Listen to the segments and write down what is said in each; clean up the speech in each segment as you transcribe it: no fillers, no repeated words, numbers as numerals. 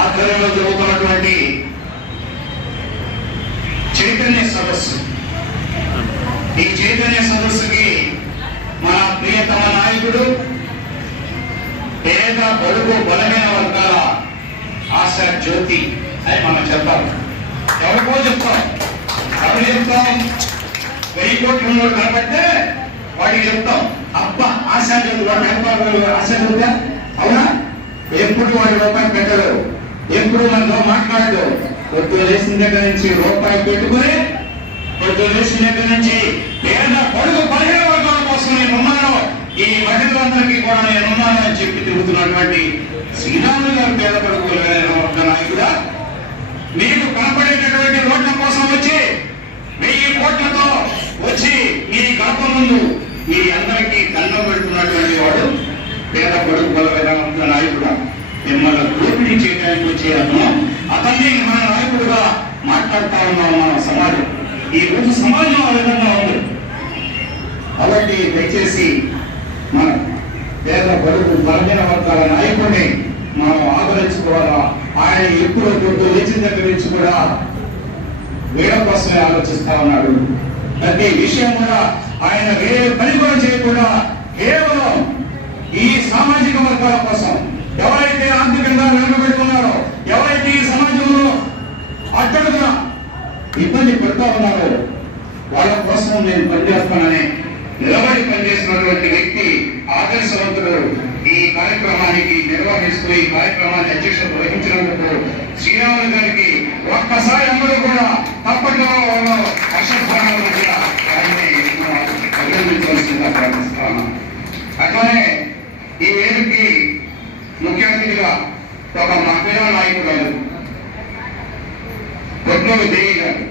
ఆధ్వర్యంలో జరుగుతున్నటువంటి చైతన్య సదస్సు. ఈ చైతన్య సదస్సుకి మన ప్రియతమ నాయకుడు, పేద బడుగు బలమైన వర్గాల ఆశ జ్యోతి అని మనం చెప్పాలి. ఎవరికో చెప్తాం, ఎవరు చెప్తాం? 1000 కోట్లు ఉన్నోడు కనబడితే వాడికి చెప్తాం, అబ్బా ఆశా జ్యోతి, వాడు కనపడ ఆశా జ్యోతి. అవునా? ఎప్పుడు వాడి రూపాయి పెట్టరు, ఎప్పుడు మనతో మాట్లాడదు. పొద్దు లేచిన దగ్గర నుంచి రూపాయి పెట్టుకుని, పొద్దు లేచిన దగ్గర నుంచి పేద బడుగు బలహీన వర్గాల కోసం నేనున్నాను, ఈ మహిళలందరికీ కూడా నేనున్నాను అని చెప్పి తిరుగుతున్నటువంటి శ్రీరాములు గారు పేద బడుగు వర్గ నాయకుడా, మీకు కనపడేటటువంటి రోడ్ల కోసం వచ్చి 1000 కోట్లతో వచ్చి మీ గడప ముందు మీ అందరికీ దండం పెడుతున్నటువంటి వాడు పేద బడుగు బలమైన నాయకుడా. మిమ్మల్ని దోపిడీ చేయడానికి వచ్చే అతన్ని మన నాయకుడుగా మాట్లాడుతా ఉన్నాం. మన సమాజం ఈ రోజు సమాజం ఆ విధంగా ఉంది. కాబట్టి దయచేసి మన పేద బడుగు బలమైన వర్గాల నాయకుడిని మనం ఆదరించుకోవాలా. ఆయన ఎప్పుడు పొద్దు లేచిన దగ్గర నుంచి కూడా వీళ్ళ కోసమే ఆలోచిస్తా ఉన్నాడు. ప్రతి విషయం కూడా ఆయన వేరే పని కూడా చేయకుండా కేవలం ఈ సామాజిక వర్గాల కోసం, ఎవరైతే ఆర్థికంగా వెనుకబెట్టుకున్నారో, ఎవరైతే ఈ సమాజంలో అడ్డడుగా ఇబ్బంది పెడతా ఉన్నారో వాళ్ళ కోసం నేను పనిచేస్తానని నిలబడి పనిచేసినటువంటి వ్యక్తి, ఆదర్శవంతుడు. ఈ కార్యక్రమానికి నిర్వహిస్తూ ఈ కార్యక్రమాన్ని అధ్యక్షత వహించినందుకు శ్రీరాములు గారికి ఒక్కసారి అందరూ కూడా తప్పట్లో అభినందించవలసిందిగా ప్రార్థిస్తాను. అట్లానే ఈ వేదికకి ముఖ్య అతిథిగా ఒక మహిళా నాయకురాలు కొట్లూరు దేవి గారు.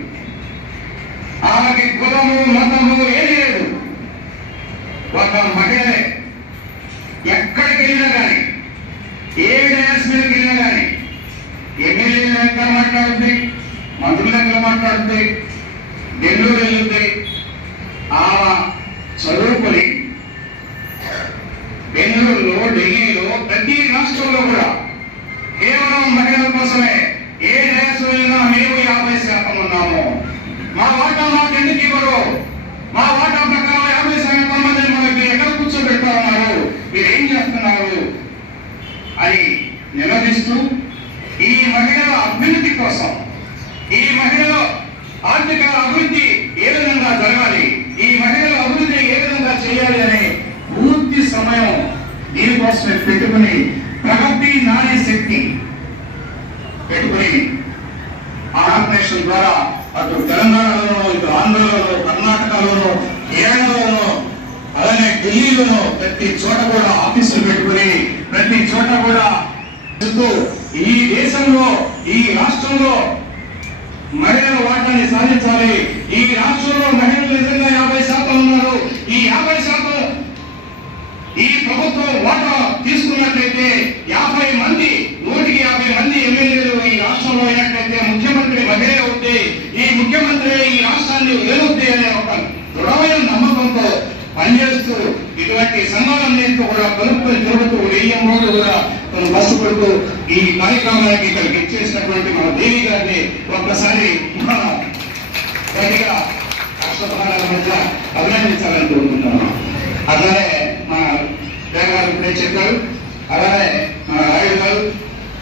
ఆమెకి కులము మతము ఏది లేదు, ఒక మహిళే. ఎక్కడికి వెళ్ళినా కానీ, ఏ డ్యాన్స్ మీదకి వెళ్ళినా కానీ ఎమ్మెల్యే లెక్క మాట్లాడుతుంది, మంత్రుల లెక్క మాట్లాడుతుంది, నెల్లూరు వెళ్తుంది. ఆ చదువుకొని బెంగళూరులో, ఢిల్లీలో, ప్రతి రాష్ట్రంలో కూడా కేవలం మహిళల కోసమే ఏ డ్యాన్స్ వెళ్ళినా మేము 50% ఉన్నాము, మా వాటా మాకు ఎందుకు ఇవ్వరు, మా వాటా ప్రకారం 50% మందిని మనకి ఎక్కడ కూర్చోబెడతా ఉన్నారు, మీరేం చేస్తున్నారు అని నిలదీస్తూ ఈ మహిళల అభివృద్ధి కోసం, ఈ మహిళల ఆర్థిక అభివృద్ధి ఏ విధంగా జరగాలి, ఈ మహిళల అభివృద్ధి ఏ విధంగా చేయాలి అనే పూర్తి సమయం దీనికోసమే పెట్టుకుని ప్రగతి నారీ శక్తి పెట్టుకుని ఆ ఆర్గనైజేషన్ ద్వారా అటు తెలంగాణలోనో, ఇటు ఆంధ్రలోనో, కర్ణాటకలోనో, కేరళలోనో, అలానే ఢిల్లీలోనో ప్రతి చోట కూడా ఆఫీసులు పెట్టుకుని ప్రతి చోట కూడా ఈ దేశంలో, ఈ రాష్ట్రంలో మహిళల వాటాన్ని సాధించాలి. ఈ రాష్ట్రంలో మహిళలు నిజంగా 50% ఉన్నారు. ఈ 50% ఈ ప్రభుత్వం వాటా తీసుకున్నట్లయితే 50 మంది, 150 మంది ఎమ్మెల్యేలు ఈ రాష్ట్రంలో అయినట్లయితే ముఖ్యమంత్రి మహిళ అవుతే, ఈ ముఖ్యమంత్రి ఈ రాష్ట్రాన్ని వేలుద్ది అనే ఒక దృఢమైన నమ్మకంతో పనిచేస్తూ ఇటువంటి సంఘాలన్నింటితో కూడా కలుపుకొని తిరుగుతూ 1000 రోజులు కూడా తను కష్టపడుతూ ఈ కార్యక్రమానికి ఇక్కడికి ఇచ్చేసినటువంటి మన దేవి గారిని ఒక్కసారి గట్టిగా రాష్ట్రపతి మధ్య అభినందించాలని కోరుకుంటున్నాను. అలానే మన గారు ఇప్పుడే చెప్పారు, అలానే మన రాయుడు గారు,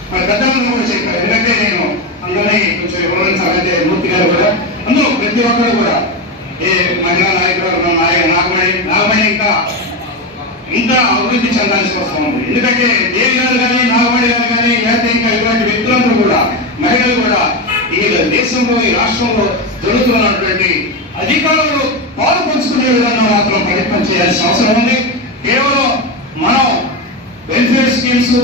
మన పెద్దలందరూ కూడా చెప్పారు. ఎందుకంటే నేను అందరినీ కొంచెం వివరించాలంటే మూర్తి గారు కూడా, అందులో ప్రతి ఒక్కరు కూడా ఏ మహిళా నాయకుడు నాగమణి ఇంకా అభివృద్ధి చెందాల్సిన అవసరం ఉంది. ఎందుకంటే దేవి గారు కానీ, నాగమణి గారు కానీ, లేకపోతే ఇంకా ఇటువంటి వ్యక్తులందరూ కూడా, మహిళలు కూడా ఈ దేశంలో, ఈ రాష్ట్రంలో జరుగుతున్నటువంటి అధికారులు పాలు పంచుకునే విధంగా మాత్రం ప్రయత్నం చేయాల్సిన అవసరం ఉంది. కేవలం మనం వెల్ఫేర్ స్కీమ్స్,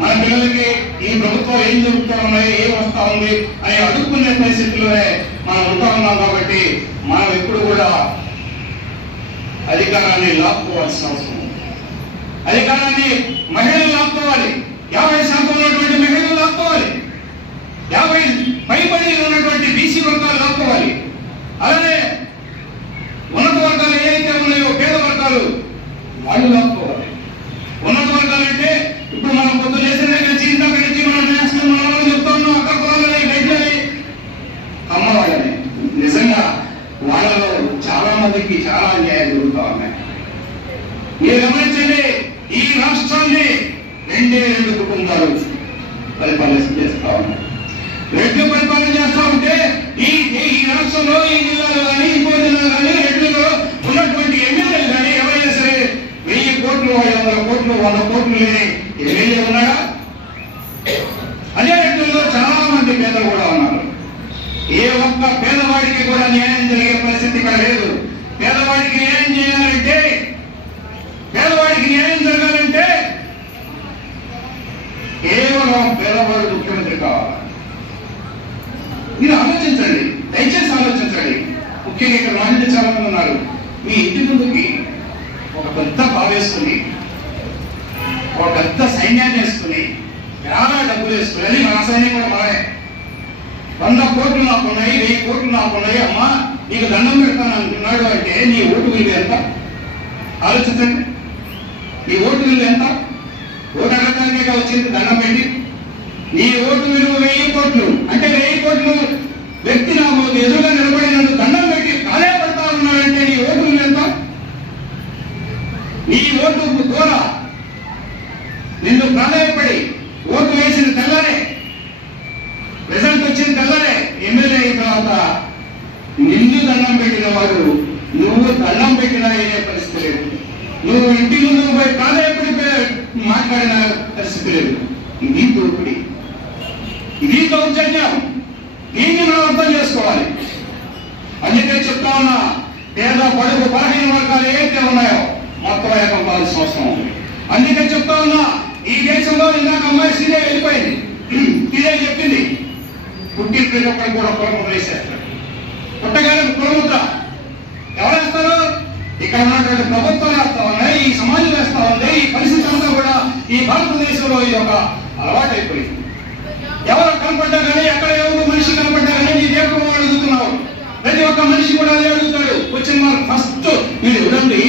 మన పిల్లలకి ఈ ప్రభుత్వం ఏం జరుగుతూ ఉన్నాయి, ఏం వస్తా ఉంది అని అడుక్కునే పరిస్థితుల్లోనే మనం ఉంటా ఉన్నాం. కాబట్టి మనం ఎప్పుడు కూడా అధికారాన్ని లాక్కోవాల్సిన అవసరం ఉంది. అధికారాన్ని మహిళలు లాక్కోవాలి. 50% ఉన్నటువంటి మహిళలు లాక్కోవాలి. 50 పైబడి ఉన్నటువంటి బీసీ వర్గాలు లాక్కోవాలి. అలానే ఉన్నత వర్గాలు ఏదైతే ఉన్నాయో పేద వర్గాలు వాళ్ళు లాక్కోవాలి. ఉన్నత వర్గాలు అంటే ఇప్పుడు మనం పొద్దున్న వేసిన దగ్గర చీత నుంచి మనం నేషనల్ మనం చెప్తా ఉన్నాం అక్క కులాలని గడ్డలని అమ్మవాళ్ళని. నిజంగా వాళ్ళలో చాలా మందికి చాలా అన్యాయాలు జరుగుతూ ఉన్నాయి. మీరు గమనించండి, ఈ రాష్ట్రాన్ని రెండు కుటుంబాలు పరిపాలన చేస్తా ఉన్నాయి. రెడ్లు పరిపాలన చేస్తా ఉంటే ఈ రాష్ట్రంలో ఈ జిల్లాలో కానీ ఇంకో జిల్లాలో కానీ రెడ్లలో ఉన్నటువంటి ఎమ్మెల్యేలు కానీ ఎవరైనా సరే 1000 కోట్లు 500 కోట్లు 100 కోట్లు లేని ఎమ్మెల్యే ఉన్నాడా? అదే రెడ్లలో చాలా మంది పేదలు కూడా ఉన్నారు. ఏ ఒక్క పేదవాడికి కూడా న్యాయం జరిగే పరిస్థితి ఇక్కడ లేదు. పేదవాడికి న్యాయం చేయాలంటే, పేదవాడికి న్యాయం జరగాలంటే కేవలం పేదవాడు ముఖ్యమంత్రి కావాలి. మీరు ఆలోచించండి, దయచేసి ఆలోచించండి. ముఖ్యంగా ఇక్కడ మహిళలు చాలా మంది ఉన్నారు. మీ ఇంటి ముందుకి ఒక పెద్ద బావేసుకుని, ఒక పెద్ద సైన్యాన్ని వేసుకుని, చాలా డబ్బులు వేసుకుని, అది మన సైన్యం కూడా మనమే, 100 కోట్లు నాకున్నాయి 1000 కోట్లు నాకున్నాయి, అమ్మా నీకు దండం పెడతాను అంటున్నాడు అంటే నీ ఓటు విలువ ఎంత? ఆలోచించండి. నీ ఓటు విలువ ఎంత? ఓటు అడగడానికే వచ్చింది దండం పెట్టి. నీ ఓటు విలువ 1000 కోట్లు అంటే 1000 కోట్లు వ్యక్తి నాకు ఎదురుగా నిలబడినందుకు దండం పెట్టి కాలే పడతా ఉన్నాడంటే నీ ఓటు విలువ ఎంత? నీ ఓటు ద్వారా నిన్ను ప్రాధాన్యపడి ఓటు వేసిన తెల్లనే, రిజల్ట్ వచ్చిన తెల్లనే ఎమ్మెల్యే అయిన తర్వాత నిన్ను దండం పెట్టిన వాడు నువ్వు దండం పెట్టినా అనే పరిస్థితి లేదు. నువ్వు ఇంటి ముందు పోయి ప్రాధాన్యపడి మాట్లాడిన పరిస్థితి లేదు. ఇది దోపిడి, ఇది దౌర్జన్యం. దీన్ని మనం అర్థం చేసుకోవాలి. అందుకే చెప్తా ఉన్నా, పేద బడుగు బలహీన వర్గాలు ఏవైతే ఉన్నాయో మొత్తం ఏకంపాల్సిన అవసరం ఉంది. అందుకే చెప్తా ఉన్నా, ఈ దేశంలో ఇందాక అమ్మాయి సీదే వెళ్ళిపోయింది, ఇదే చెప్పింది, పుట్టిన ప్రతి ఒక్కరు కూడా కులముద్ర వేసేస్తారు. పుట్టగానే కులముద్ర ఎవరు వేస్తారు? ఇక్కడ ఉన్నటువంటి ప్రభుత్వాలు వేస్తా ఉన్నాయి, ఈ సమాజం వేస్తా ఉంది. ఈ పరిస్థితి అంతా కూడా ఈ భారతదేశంలో ఇది ఒక అలవాటు అయిపోయింది. ఎవరు కనపడ్డా కానీ, ఎక్కడ ఎవరు మనిషి కనపడ్డా కానీ నీ దేవుడు అడుగుతున్నావు. ప్రతి ఒక్క మనిషి కూడా అదే అడుగుతాడు. వచ్చిన వాళ్ళు ఫస్ట్ మీరు చూడండి,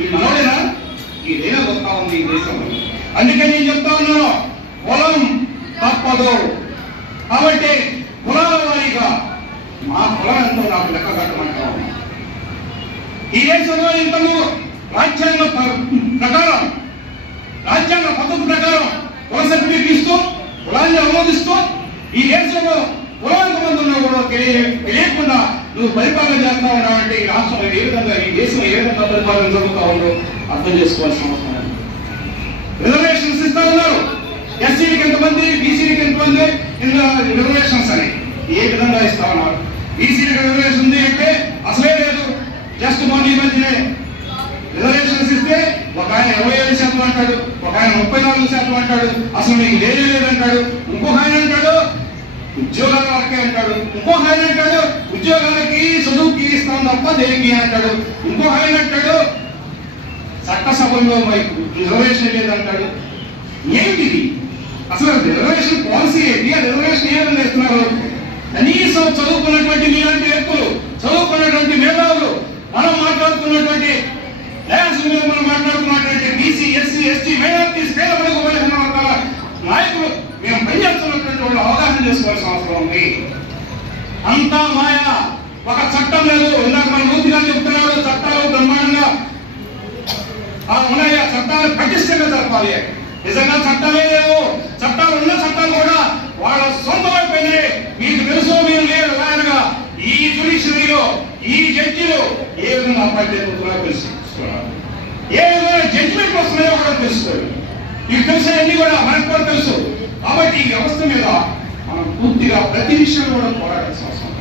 ఈ మనోడేనా ఇదేనా వస్తా ఉంది ఈ దేశంలో. అందుకే నేను చెప్తా ఉన్నాను, కులం తప్పదు. కాబట్టి కులాల వారీగా మా కులం ఎంతో నాకు లెక్క కట్టమంటాం. ఈ దేశంలో ఇంతకు రాజ్యాంగ ప్రకారం, రాజ్యాంగ పద్ధతి ప్రకారం కుల సర్టిఫికేట్ ఇస్తూ కులాన్ని ఆమోదిస్తూ ఈ దేశంలో కులానికి మంది ఉన్నా కూడా తెలియకుండా నువ్వు పరిపాలన చేస్తా ఉన్నావంటే ఈ రాష్ట్రం ఏ విధంగా, ఈ దేశం ఏ విధంగా పరిపాలన జరుగుతూ ఉందో అర్థం చేసుకోవాల్సిన అవసరం లేదు. రిజర్వేషన్స్ ఇస్తా ఉన్నారు. ఎస్సీలకు ఎంతమంది, బీసీలకు ఎంతమంది రిజర్వేషన్స్ అని ఏ విధంగా ఇస్తా ఉన్నారు. బీసీలకు రిజర్వేషన్ ఉంది అంటే అసలే లేదు. జస్ట్ మొన్న ఈ మధ్యనే రిజర్వేషన్స్ ఇస్తే ఒక ఆయన 27% అంటాడు, ఒక ఆయన 34% అంటాడు, అసలు మీకు లేదంటాడు. ఇంకొక ఆయన అంటాడు ఉద్యోగాల వరకే అంటాడు. ఇంకొక ఆయన అంటాడు ఉద్యోగాలకి చదువుకి ఇస్తాం తప్ప దేనికి అంటాడు. ఇంకొక ఆయన అంటాడు చట్టసభల్లో రిజర్వేషన్ లేదంటాడు. ఏంటిది అసలు? రిజర్వేషన్ పాలసీ ఏంటి? ఆ రిజర్వేషన్ ఏ విధంగా ఇస్తున్నారు? కనీసం చదువుకున్నటువంటి మీలాంటి వ్యక్తులు, చదువుకున్నటువంటి మేధావులు, మనం మాట్లాడుతున్నటువంటి మనం మాట్లాడుతున్నటువంటి బీసీ, ఎస్సీ, ఎస్టీ, మైనారిటీస్, పేద బడుగు బలహీన వర్గాల నాయకులు మేము పనిచేస్తున్నటువంటి వాళ్ళు అవగాహన చేసుకోవాల్సిన అవసరం ఉంది. అంతా మాయ, ఒక చట్టం లేదు. ఇందాక మన మూర్తిగా చెప్తున్నాడు, చట్టాలు బ్రహ్మాండంగా ఉన్నాయి, ఆ చట్టాలు పటిష్టంగా జరపాలి. నిజంగా చట్టాలే లేవు. చట్టాలు ఉన్న చట్టాలు కూడా వాళ్ళ సొంతమైపోయినాయి. మీకు తెలుసు, మీరు లేరు లాయర్గా ఈ జ్యుడిషియరీలో ఈ జడ్జిలు ఏ విధంగా అపాయింట్ అవుతున్నారో తెలుసుకున్నారు, ఏ విధంగా జడ్జిమెంట్ వస్తున్నాయో కూడా తెలుసుకోవాలి. మీకు తెలిసినవన్నీ కూడా మనకు కూడా తెలుసు. కాబట్టి ఈ వ్యవస్థ మీద మనం పూర్తిగా ప్రతి విషయం కూడా పోరాడాల్సిన అవసరం.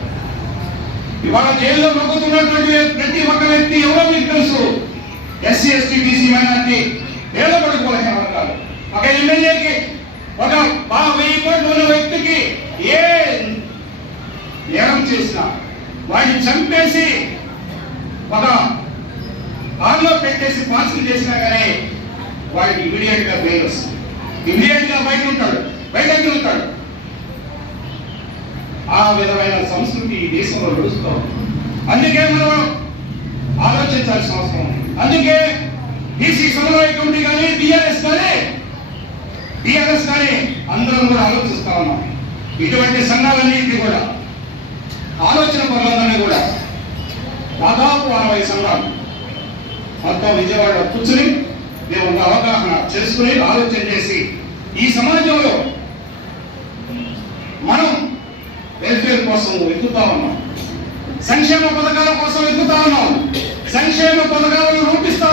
ఇవాళ జైల్లో మొక్కుతున్నటువంటి ప్రతి ఒక్క వ్యక్తి ఎవరో మీకు తెలుసు. ఎస్సీ, ఎస్టీ, బీసీ, మైనారిటీ, పేద బడుగు బలహీన వర్గాలు. ఒక ఎమ్మెల్యేకి, ఒక 1000 కోట్లు ఉన్న వ్యక్తికి ఏ నేరం చేసినా వాడిని చంపేసి ఒక హాల్లో పెట్టేసి పార్సల్ చేసినా కానీ వాడికి ఇమీడియట్ గా బెయిల్ వస్తుంది. ఇమీడియట్ గా బయటకు ఉంటాడు. ఆ విధమైన సంస్కృతి ఈ దేశంలో నడుస్తూ ఉంది. అందుకే మనం ఆలోచించాల్సిన అవసరం ఉంది. అందుకే బీసీ సమన్వయ కమిటీ కానీ, టీఆర్ఎస్ కానీ టీఆర్ఎస్ కానీ అందరం కూడా ఆలోచిస్తా ఉన్నాం. ఇటువంటి సంఘాలన్నింటినీ కూడా ఆలోచన పనులందరినీ కూడా దాదాపు 60 సంఘాలు మొత్తం విజయవాడలో కూర్చుని మేము ఒక అవగాహన చేసుకుని ఆలోచన చేసి ఈ సమాజంలో మనం వెల్ఫేర్ కోసం వెతుకుతా ఉన్నాం, సంక్షేమ పథకాల కోసం వెతుకుతా ఉన్నాం. సంక్షేమ పథకాలను రూపిస్తా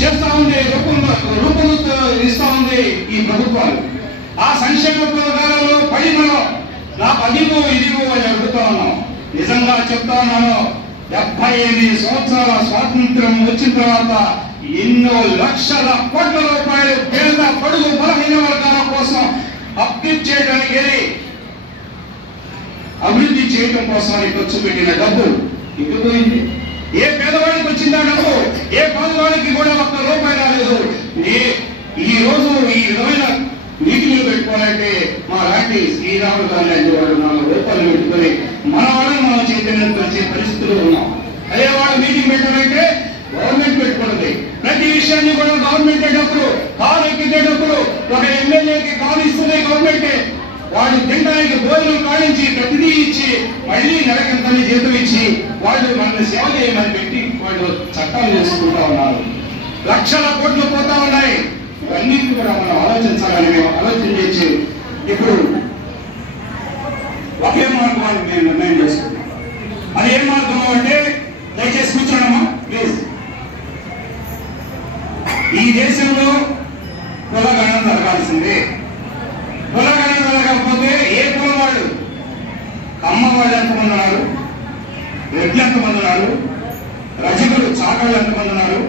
చేస్తా ఉంది, రూపంలో ఇస్తా ఉంది ఈ ప్రభుత్వాలు. ఆ సంక్షేమ పథకాలలో పడి మనం నాకు అదిగో ఇదిగో అని అడుగుతా ఉన్నాం. నిజంగా చెప్తా ఉన్నాను, 78 సంవత్సరాల స్వాతంత్రం వచ్చిన తర్వాత ఎన్నో లక్షల కోట్ల రూపాయలు పేద పడుగు బలహీన వర్గాల కోసం అప్డేట్ చేయడానికి అభివృద్ధి చేయడం కోసం ఖర్చు పెట్టిన డబ్బు ఎగిపోయింది. ఏ పేదవాడికి వచ్చిందా డబ్బు? ఏ పేదవాడికి కూడా ఒక్క రూపాయి రాలేదు. ఈ రోజు ఈ విధమైన మీటింగ్లు పెట్టుకోవాలంటే మా లాంటి శ్రీరాములు గాంధీ లాంటి వాడు 4 రూపాయలు పెట్టుకొని మన వాళ్ళని మనం చైతన్యం పరిచే పరిస్థితుల్లో ఉన్నాం. అదే వాడు మీటింగ్ పెట్టాలంటే గవర్నమెంట్ పెట్టుకున్నది. ప్రతి విషయాన్ని కూడా గవర్నమెంట్ డబ్బులు, కాలు ఎక్కితేటప్పుడు ఒక ఎమ్మెల్యేకి కాలు ఇస్తుంది గవర్నమెంటే. వాళ్ళు తినడానికి భోజనం కాడించి ప్రతిదీ ఇచ్చి మళ్ళీ నెలకింతని జీతం ఇచ్చి వాళ్ళు మనల్ని సేవ చేయమని పెట్టి వాళ్ళు చట్టాలు చేసుకుంటా ఉన్నారు. లక్షల కోట్లు పోతా ఉన్నాయి. ఇవన్నిటిని కూడా మనం ఆలోచించాలని మేము ఆలోచన చేసి ఇప్పుడు ఒకే మార్గాన్ని మేము నిర్ణయం చేసుకుంటాం. అది ఏ మార్గం అంటే దయచేసి కూర్చోండమ్మా ప్లీజ్. ఈ దేశంలో కులగణన జరగాల్సిందే. కులగణన జరగకపోతే ఏ కులం వాళ్ళు, కమ్మ వాళ్ళు ఎంతమంది ఉన్నారు, రెడ్లు ఎంతమంది ఉన్నారు, రజకులు చాకళ్ళు ఎంతమంది ఉన్నారు,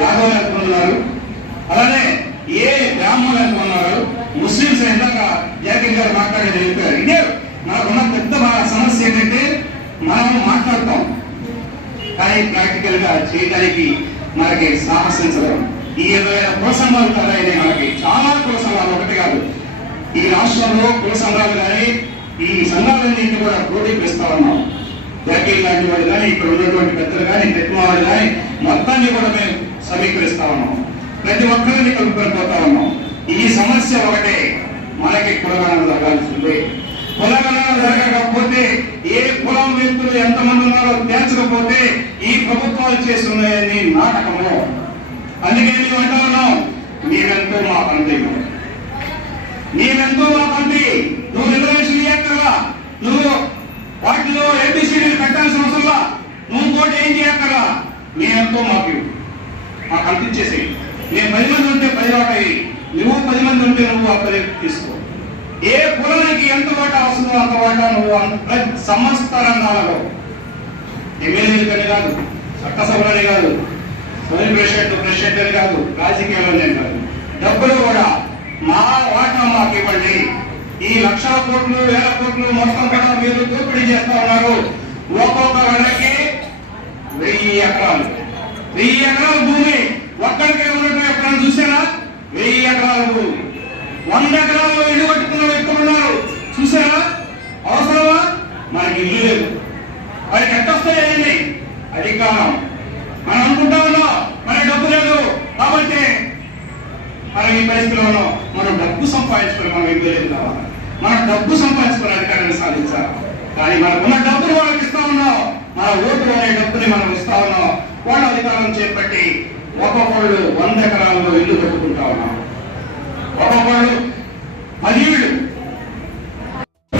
యాదవులు ఎంతమంది ఉన్నారు, అలానే ఏ బ్రాహ్మణులు ఎంతమంది ఉన్నారు, ముస్లింస్ ఎందాక జాకిర్ గారు మాట్లాడేది చెప్పారు. ఇదే మనకున్న పెద్ద సమస్య ఏంటంటే మనం మాట్లాడతాం కానీ ప్రాక్టికల్ గా చేయడానికి మనకి సాహసించడం. ఈ విధమైన కుల సంఘాలు తయారైనాయి. మనకి చాలా కుల సంఘాలు, ఒకటి కాదు. ఈ రాష్ట్రంలో కుల సంఘాలు కానీ ఈ సంఘాలన్నింటినీ కూడా క్రోడీకరిస్తా ఉన్నాం. జాకీర్ లాంటి వాళ్ళు కానీ ఇక్కడ ఉన్నటువంటి పెద్దలు కానీ తెక్కుమావాళ్ళు కానీ మొత్తాన్ని కూడా మేము సమీకరిస్తా ఉన్నాం. ప్రతి ఒక్కరిని కలుపుకొని పోతా ఉన్నాం. ఈ సమస్య ఒకటే, మనకి కులగణన జరగాల్సిందే. కులగణన జరగకపోతే ఏ కులం వ్యక్తులు ఎంతమంది ఉన్నారో తేల్చకపోతే ఈ ప్రభుత్వాలు చేస్తున్నాయని నాటకము. అందుకే మేము అంటా ఉన్నాం, నీవెంతో మా పంతి, నీవెంతో మా పంతి. నువ్వు రిజర్వేషన్ ఇయ్యక్కర్లా, నువ్వు వాటిలో ఏబిసిడీలు పెట్టాల్సిన అవసరంలా, నువ్వు కూడా ఏం చేయక్కర్లా, నేనెంతో మాకు అందించేసి. నేను 10 మంది ఉంటే 10 వాటా, నువ్వు 10 మంది ఉంటే నువ్వు అక్కడే తీసుకో. ఏ కులానికి ఎంత వాటా అవసరం అంత వాటా నువ్వు సమస్త రంగాలలో, ఎమ్మెల్యేలకని కాదు, చట్టసభలని కాదు, ప్రెసిడెంట్ అని కాదు, రాజకీయాలని కాదు, డబ్బులు కూడా మా వాటా మాకు ఇవ్వండి. ఈ లక్షల కోట్లు, వేల కోట్లు మొత్తం కూడా మీరు దోపిడీ చేస్తా ఉన్నారు. ఒక్కొక్క గడకి 1000 ఎకరాలు, 1000 ఎకరాల భూమి ఒక్కడికే ఉండటం ఎప్పుడైనా చూసారా? 1000 ఎకరాల భూమి, 100 ఎకరాల్లో ఇల్లు కట్టుకున్న వ్యక్తులు ఉన్నారు చూసారా? అవసరమా? మనకి ఇల్లు లేదు. వారికి ఎట్టొస్తాయండి అధికారం. మనం అనుకుంటా ఉన్నాం మన డబ్బు లేదు కాబట్టి మనం ఈ పరిస్థితిలో ఉన్నాం. మనం డబ్బు సంపాదించుకుని మనం ఏం లేదు కావాలి, మన డబ్బు సంపాదించుకుని అధికారాన్ని సాధించాలి. కానీ మనకున్న డబ్బులు వాళ్ళకి ఇస్తా ఉన్నాం, మన ఓట్లు అనే డబ్బుని మనం ఇస్తా ఉన్నాం. వాళ్ళు అధికారం చేపట్టి ఒక్కొక్కళ్ళు 100 ఎకరాల్లో ఇల్లు కట్టుకుంటా ఉన్నాం, ఒక్కొక్కళ్ళు 10 ఇళ్ళు.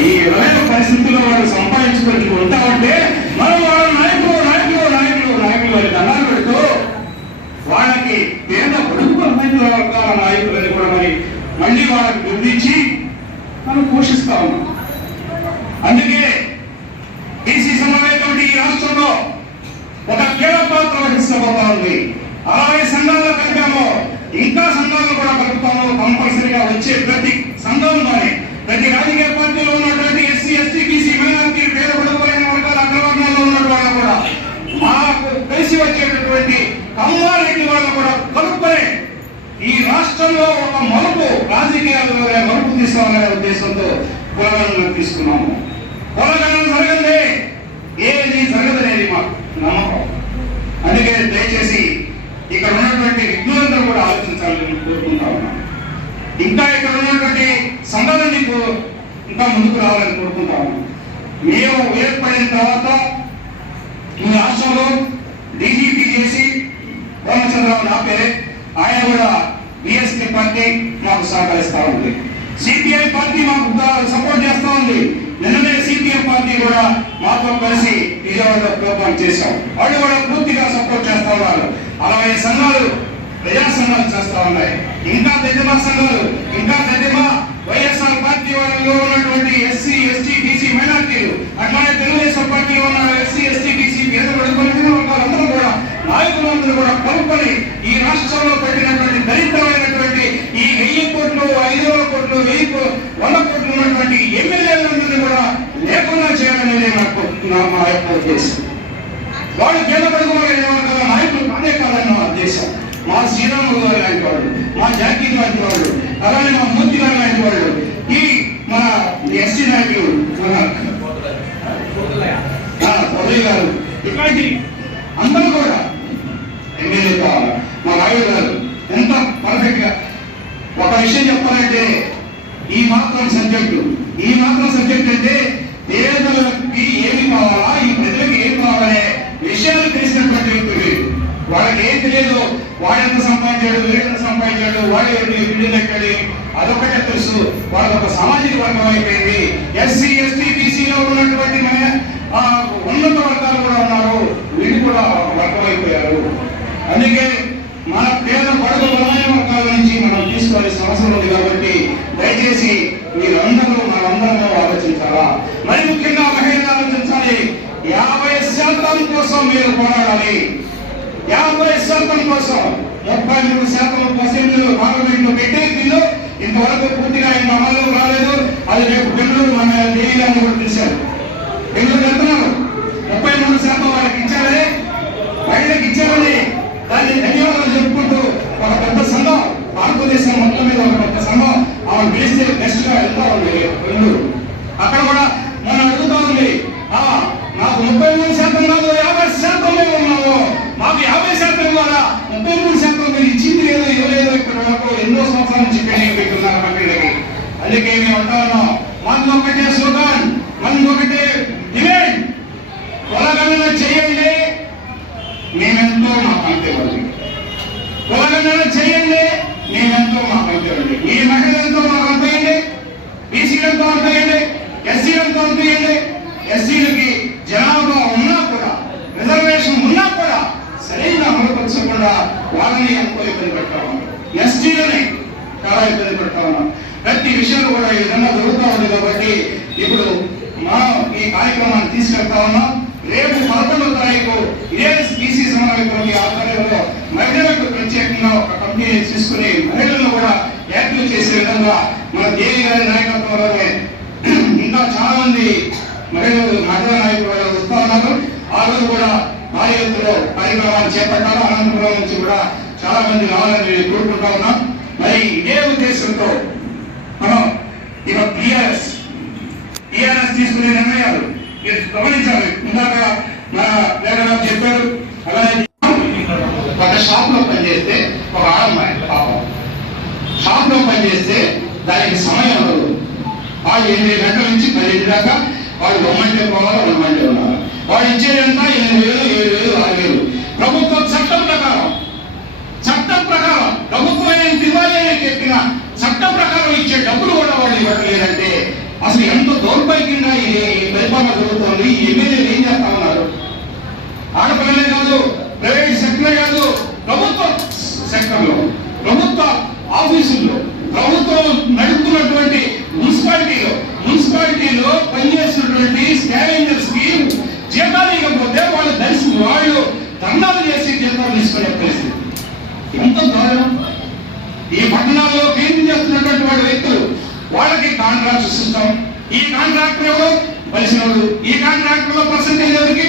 ఈ విధమైన పరిస్థితుల్లో వాళ్ళు సంపాదించుకొని ఉంటామంటే మనం వాళ్ళ నాయకులు నాయకులు నాయకులు నాయకులు అని దండాలు పెడుతూ వాళ్ళకి పేద పొడుగు వర్గాల నాయకులని కూడా మళ్ళీ వాళ్ళకి గుర్తించి మనం పోషిస్తా ఉన్నాం. అందుకే బీసీ సమన్వయ కమిటీ ఈ రాష్ట్రంలో ఒక కీలక పాత్ర వహించబోతా ఉంది. అలాగే సంఘాల్లో కలిపాము, ఇంకా సంఘాలను కూడా కలుపుతాము. కంపల్సరీగా వచ్చే ప్రతి సంఘం కానీ ప్రతి రాజకీయ పార్టీలో ఉన్నటువంటి ఎస్సీ, ఎస్టీ, బీసీ, మైనారిటీ, పేద పొడుగులైన వర్గాల అగ్రవర్ణాల్లో ఉన్నటువంటి వాళ్ళు కూడా మాకు కలిసి వచ్చేటటువంటి కమ్మారెడ్డి వాళ్ళు కూడా కలుపుకొని ఈ రాష్ట్రంలో ఒక మలుపు, రాజకీయాల్లో మలుపు తీసుకోవాలనే ఉద్దేశంతో కులగణన తీసుకున్నాము. కులగణన జరగదే ఏది జరగదనేది మాకు నమ్మకం. అందుకే దయచేసి ఇక్కడ ఉన్నటువంటి విజ్ఞులందరూ కూడా ఆలోచించాలని కోరుకుంటా ఉన్నాం. ఇంకా ఇక్కడ ఉన్నటువంటి సంఘాలన్నీ ఇంకా ముందుకు రావాలని కోరుకుంటాము. మేము ఏర్పడిన తర్వాత ఈ రాష్ట్రంలో డీజీపీ చేసి రామచంద్రరావు నా పేరే, ఆయన కూడా బిఎస్పీ పార్టీ మాకు సహకరిస్తా ఉంది. సిపిఐ పార్టీ మాకు సపోర్ట్ చేస్తా ఉంది. నిన్ననే సిపిఎం పార్టీ కూడా మాతో కలిసి విజయవాడలో ప్రోగ్రాం చేశాం. వాళ్ళు కూడా పూర్తిగా సపోర్ట్ చేస్తా ఉన్నారు. 60 సంఘాలు ప్రజా సంఘాలు చేస్తా ఉన్నాయి. ఇంకా తెదిమా సంఘాలు, ఇంకా తెదిమా వైఎస్ఆర్ పార్టీ వాళ్ళలో ఉన్నటువంటి ఎస్సీ ఎస్టీ బీసీ మైనార్టీలు, అట్లానే తెలుగుదేశం పార్టీలో ఉన్న ఎస్సీ ఎస్టీ బీసీ పేద వర్గాలందరూ కూడా నాయకులందరూ కూడా కలుపుకొని ఈ రాష్ట్రంలో పెట్టినటువంటి దరిద్రమైనటువంటి ఈ 1000 కోట్లు 500 కోట్లు 100 కోట్లు ఉన్నటువంటి ఎమ్మెల్యేలందరినీ కూడా లేకుండా చేయాలనేది మా యొక్క ఉద్దేశం. వాళ్ళు పేద వర్గాల నాయకులు కానే కాదన్న ఉద్దేశం. మా శ్రీరాములు గారు లాంటి వాళ్ళు, మా జాకీ లాంటి వాళ్ళు, అలానే మా మూర్తి గారు లాంటి వాళ్ళు, ఈ మన ఎస్టీ నాయకులు మన పొదయ్య గారు, ఇట్లాంటి అందరూ కూడా ఎమ్మెల్యే కావాలి. మా నాయుడు గారు ఎంత పర్ఫెక్ట్ గా ఒక విషయం చెప్పాలంటే ఈ మాత్రం సబ్జెక్ట్ అంటే పేదలకి ఏమి కావాలా, ఈ ప్రజలకు ఏమి కావాలనే విషయాలు తెలిసినటువంటి వ్యక్తులు. వాళ్ళకి ఏం తెలియదు, వాడెంత సంపాదించాడు, వీడెంత సంపాదించాడు, వాడు ఇల్లు కట్టాడు, అదొకటే తెలుసు. వాళ్ళకి ఒక సామాజిక వర్గం అయిపోయింది. ఎస్సీ ఎస్టీ బీసీలో ఉన్నటువంటి ఉన్నత వర్గాలు కూడా ఉన్నారు, వీళ్ళు కూడా వర్గం అయిపోయారు. అందుకే మన పేద బడుగు బలమైన వర్గాల నుంచి మనం తీసుకోవాల్సిన అవసరం ఉంది. కాబట్టి దయచేసి మీరందరూ మనందరూ ఆలోచించాలా. మరి ముఖ్యంగా మహిళలు ఆలోచించాలి. 50% కోసం మీరు పోరాడాలి. 50% కోసం 33% అసెంబ్లీలో పార్లమెంట్ లో పెట్టే బిల్లు ఇంతవరకు పూర్తిగా అమలు రాలేదు. అది రేపు బెంగళూరు మన ఢిల్లీలో కూడా తెలిసారు. బెంగళూరు వెళ్తున్నారు. 33% వాళ్ళకి ఇచ్చారని, మహిళలకు ఇచ్చారని దాన్ని ధన్యవాదాలు చెప్పుకుంటూ ఒక పెద్ద సంఘం, భారతదేశం మొత్తం మీద ఒక పెద్ద సంఘం ఆమె పిలిస్తే బెస్ట్ గా వెళ్తా ఉంది బెంగళూరు. అక్కడ కూడా మనం అడుగుతా ఉంది, నాకు 33% కాదు 50% ఉన్నాము, మాకు 50% ఇవ్వాలా, 33% మీరు ఇచ్చింది లేదో ఇవ్వలేదో ఇక్కడ వరకు ఎన్నో సంవత్సరాల నుంచి పెండింగ్ పెట్టున్నారు మహిళలకి. అందుకే మేము అంటా ఉన్నాం, మనది ఒకటే స్లోగన్, మనది ఒకటే డిమాండ్, కులగణన చేయండి, మేమెంతో మాకు అంతేవాళ్ళు. కులగణన చేయండి, మేమెంతో మాకు అంతేవాళ్ళు. ఈ మహిళలతో మాకు అంతేయండి, బీసీలతో అంతేయండి, ఎస్సీలతో అంతేయండి. ఎస్సీలకి జనాభా ఉన్నా కూడా, రిజర్వేషన్ ఉన్నా కూడా సరైన అమలుపరచకుండా వాళ్ళని ఎంతో ఇబ్బంది పెడతా ఉన్నాం. ఎస్టీలని చాలా ఇబ్బంది పెడతా ఉన్నాం. ప్రతి విషయంలో కూడా ఈ విధంగా జరుగుతూ ఉంది. కాబట్టి ఇప్పుడు మనం ఈ కార్యక్రమాన్ని తీసుకెళ్తా ఉన్నాం. రేపు 11వ తారీఖు ఇదే బీసీ సమన్వయ కమిటీ ఆధ్వర్యంలో మహిళలకు ప్రత్యేకంగా ఒక కమిటీని తీసుకుని మహిళలను కూడా యాక్టివ్ చేసే విధంగా మన దేవి గారి నాయకత్వంలోనే ఇంకా చాలా మంది మహిళా నాయకులు వస్తూ ఉన్నారు. ఆ రోజు కూడా భారీ ఎత్తులో కార్యక్రమాన్ని చేపట్టాలి. అనంతపురం నుంచి కూడా చాలా మంది రావాలని కోరుకుంటా ఉన్నాం. మరి ఇదే ఉద్దేశంతో మనం ఇక టీఆర్ఎస్ తీసుకునే నిర్ణయాలు మీరు గమనించాలి. ఇందాక మన వేదరావు చెప్పారు. అలాగే ఒక షాప్ లో పనిచేస్తే ఒక ఆడమ్మాయి పాపం షాప్ లో పనిచేస్తే దానికి సమయం ఉండదు. వాళ్ళు 8 గంటల నుంచి 10 దాకా వాళ్ళు రొమ్మంటే పోవాలి, రొమ్మంటే ఉన్నారు. వాళ్ళు ఇచ్చేదంతా 8,000, 7,000, 6,000. ప్రభుత్వ చట్టం ప్రకారం ప్రభుత్వమైన దివాళీ చెప్పిన చట్టం ప్రకారం ఇచ్చే డబ్బులు కూడా వాళ్ళు ఇవ్వట్లేదంటే అసలు ఎంత దౌర్భాగ్యంగా ఈ పరిపాలన జరుగుతుంది. ఈ ఎమ్మెల్యేలు ఏం చేస్తా ఉన్నారు? ఆడపిల్లలే కాదు, ప్రైవేట్ సెక్టర్ కాదు, ప్రభుత్వ సెక్టర్లో, ప్రభుత్వ ఆఫీసుల్లో, ప్రభుత్వం నడుపుతున్నటువంటి మున్సిపాలిటీలో పనిచేస్తున్నటువంటి స్కావెంజర్స్ కి జీతాలు ఇవ్వకపోతే వాళ్ళు దండాలు చేసి జీతాలు తీసుకునే పరిస్థితి. ఎంత దారుణం! ఈ పట్టణాల్లో క్లీన్ చేస్తున్నటువంటి వాడి వ్యక్తులు, వాళ్ళకి కాంట్రాక్ట్ సిస్టమ్. ఈ కాంట్రాక్టర్ ఎవరు? పరిశ్రమలు. ఈ కాంట్రాక్టర్ లో పర్సెంటేజ్ ఎవరికి?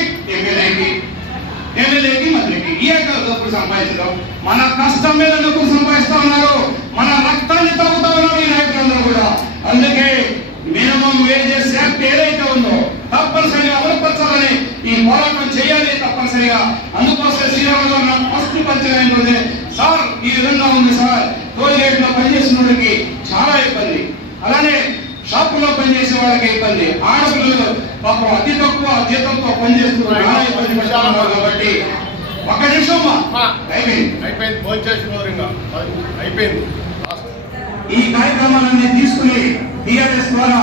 ఎమ్మెల్యేకి మంత్రికి. ఈ డబ్బులు సంపాదించడం, మన కష్టం మీద డబ్బులు సంపాదిస్తా ఉన్నారు, మన రక్తాన్ని తాగుతా ఉన్నారు ఈ నాయకులందరూ కూడా. అందుకే మినిమం వేజెస్ యాక్ట్ ఏదైతే ఉందో తప్పనిసరిగా అమలుపరచాలని ఈ పోరాటం చేయాలి తప్పనిసరిగా. అందుకోసం శ్రీరాములు గారు నాకు ఫస్ట్ పరిచయం సార్ ఈ విధంగా ఉంది సార్, టోల్ గేట్ లో పనిచేసిన వాళ్ళకి చాలా ఇబ్బంది. అలానే షాపుల్లో పనిచేసే వాళ్ళకి ఇబ్బంది, ఆడపిల్లలు పాపం అతి తక్కువ జీతంతో పనిచేస్తున్నారు, చాలా ఇబ్బంది పడుతున్నారు. కాబట్టి ఒక్క నిమిషం అయిపోయింది. ఈ కార్యక్రమాలన్నీ తీసుకుని టీఆర్ఎస్ ద్వారా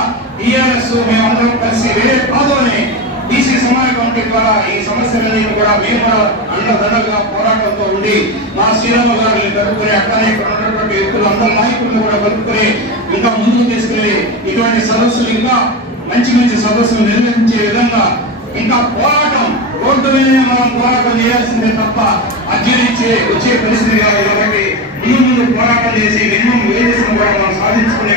మేమందరం కలిసి వేరే కాదు అని బీసీ సమాజ కమిటీ ద్వారా ఈ సమస్యలన్నీ కూడా మేము కూడా అండదండగా పోరాటంతో ఉండి మా శ్రీరామ గారిని కలుపుకుని అక్కడే ఇక్కడ ఉన్నటువంటి వ్యక్తులు అందరి నాయకులను కూడా కలుపుకుని ఇంకా ముందుకు తీసుకుని ఇటువంటి సదస్సులు ఇంకా మంచి మంచి సదస్సులు నిర్వహించే విధంగా ఇంకా పోరాటం రోడ్డు మీద మనం పోరాటం చేయాల్సిందే తప్ప అర్జీనిచ్చే వచ్చే పరిస్థితి కాదు. కాబట్టి ముందు పోరాటం చేసి మినిమం వేజెస్ కూడా మనం సాధించుకునే